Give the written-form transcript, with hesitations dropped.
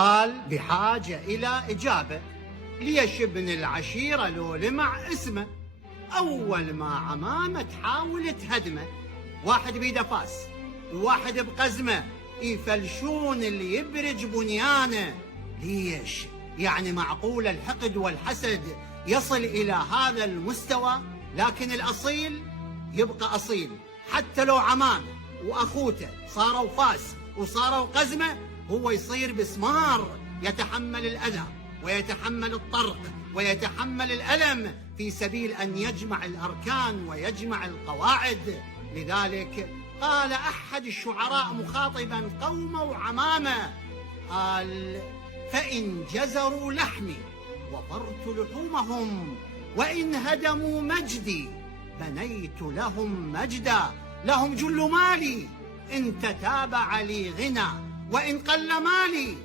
السؤال بحاجة إلى إجابة. ليش ابن العشيرة لو لمع اسمه أول ما عمامة تحاول تهدمه؟ واحد بيده فاس وواحد بقزمه يفلشون اللي يبرج بنيانه. ليش؟ يعني معقول الحقد والحسد يصل إلى هذا المستوى؟ لكن الأصيل يبقى أصيل، حتى لو عمامه وأخوته صاروا فاس وصاروا قزمه، هو يصير بسمار يتحمل الأذى ويتحمل الطرق ويتحمل الألم في سبيل أن يجمع الأركان ويجمع القواعد. لذلك قال أحد الشعراء مخاطبا قومه عمامة، قال: فإن جزروا لحمي وفرت لحومهم، وإن هدموا مجدي بنيت لهم مجدا. لهم جل مالي إن تتابع لي غنى، وإن قل مالي